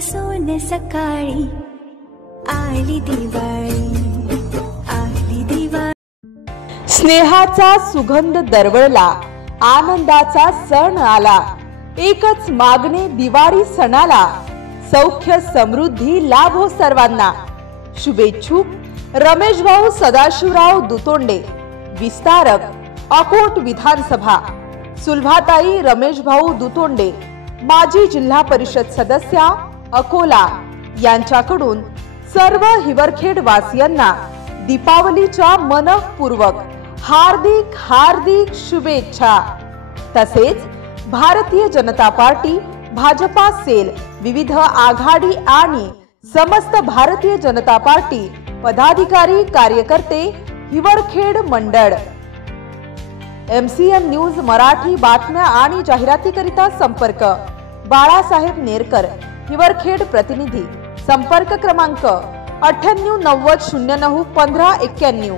सोन सकाळी आली दिवाळी, आली दिवाळी। स्नेहाचा सुगंध दरवळला, आनंदाचा सण आला, एकच मागणे दिवाळी सणाला, सौख्य समृद्धी लाभो सर्वांना। शुभेच्छुक रमेश भाऊ सदाशिवराव दुतोंडे, विस्तारक अकोट विधानसभा, सुलभाताई रमेश भाऊ दुतोंडे, माजी जिल्हा परिषद सदस्या अकोला यांच्याकडून सर्व हिवरखेड वासियांना दीपावलीच्या मनःपूर्वक हार्दिक हार्दिक शुभेच्छा। तसेच भारतीय जनता पार्टी, भाजपा सेल, विविध आघाडी आणि समस्त भारतीय जनता पार्टी पदाधिकारी कार्यकर्ते, हिवरखेड मंडळ। MCN न्यूज मराठी बातम्या आणि जाहिरातीकरिता संपर्क बाळासाहेब नेरकर, हिवरखेड प्रतिनिधी, संपर्क क्रमांक 9890091591।